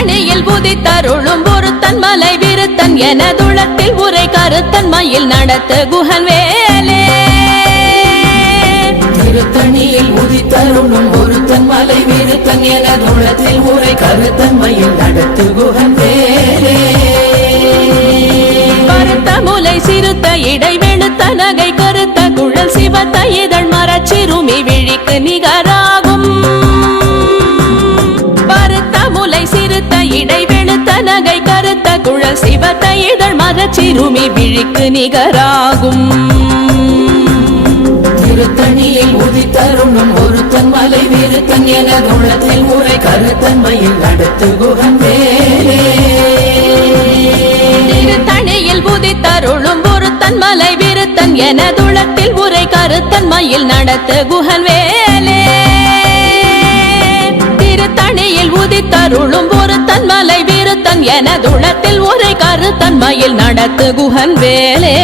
திருத்தணியில் புதித்தருளும் ஒருத்தன் மலை விருத்தன் எனதுளத்தில் உரை கருத்தன் மயில் நடத்து குகன் வேலே திருத்தணியில் உதித்தருளும் ஒருத்தன் மலை விருத்தன் எனதுளத்தில் உரை கருத்தன் மயில் நடத்து குகன் வேலே கருத்த முலை சிறுத்த இடை வெளுத்த நகை கருத்த குழல் சிவத்த இதழ் மரச்சிறுமி விழிக்கு நிகராகும் பருத்த முலை சிறுத்த இடை வெளுத்த நகை கருத்த குழல் சிவத்த இதழ் மரச்சிறுமி விழிக்கு நிகராகும் திருத்தணியில் உதித்தருளும் ஒருத்தன் மலை விருத்தன் எனதுளத்தில் உரை கருத்தன் மயில் நடத்து குகன் வேலே திருத்தணியில் புதித்தருளும் ஒருத்தன் மலை விருத்தன் எனதுளத்தில் உரை கருத்தன் மயில் நடத்து குகன் வேலே திருத்தணியில் உதித்தருளும் ஒருத்தன் மலை விருத்தன் எனதுளத்தில் உரை கருத்தன் மயில் நடத்து குகன் வேலே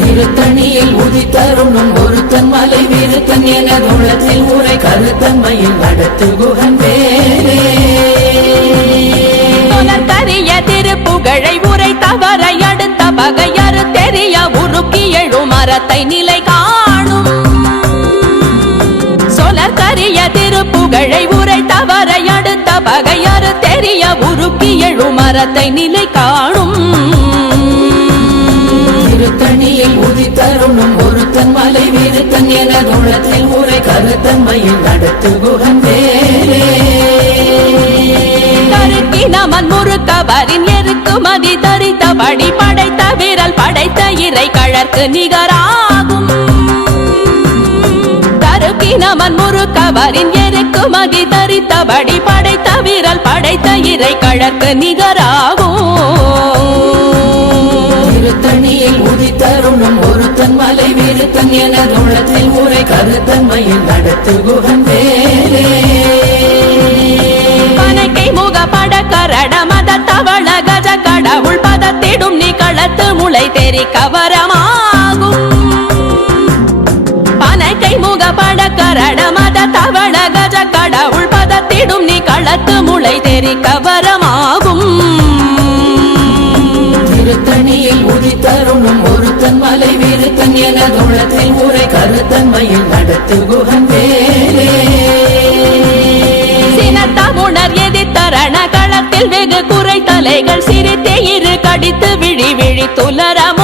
திருத்தணியில் உதித்தருளும் ஒருத்தன் மலை விருத்தன் எனதுளத்தில் உரை கருத்தன் மயில் நடத்து குகன் வேலே கரிய திருப்புகழை உரை தவறை அடுத்த பகையறு தெரிய உருக்கி எழும் மரத்தை நிலை காணும் சொலற்கரிய திருப்புகழை உரை தவறை அடுத்த பகையறு தெரிய உருக்கி எழும் மரத்தை நிலை காணும் திருத்தணியில் உதித்தருளும் ஒருத்தன் மலை விருத்தன் எனதுளத்தில் உரை கருத்தன் மயில் நடத்து குகன் வேலே கருக்கினமன் முறுக்கவரின் எருக்கு மதி தரித்தபடி படைத்த விரல் படைத்த இறை கழற்கு நிகராகும் கருக்கினமன் முறுக்கவரின் எருக்கு மதி தரித்தபடி படைத்த விரல் படைத்த இறை கழற்கு நிகராகும் திருத்தணியில் உதித்தருளும் ஒருத்தன் மலை விருத்தன் எனதுளத்தில் உரை கருத்தன் மயில் நடத்து குகன் வேலே பனைக்கை முக பட கரட மத தவள கஜ கடவுள் பதத்திடும் நீ களத்து முளை தெரி கவரமாகும் பனைக்கை முக பட கரட மத தவள கஜ கடவுள் பதத்திடும் நீ களத்து முளை தெரி கவரமாகும் திருத்தணியில் உதித்தருளும் ஒருத்தன் மலை விருத்தன் எனதுளத்தில் உரை கருத்தன் மயில் நடத்து குகன் வேலே சினத்தமுணர் எதிர்த்தரண களத்தில் வெகு குறை தலைகள் சிரித்தே இரு கடித்து விழி விழி துலரமோ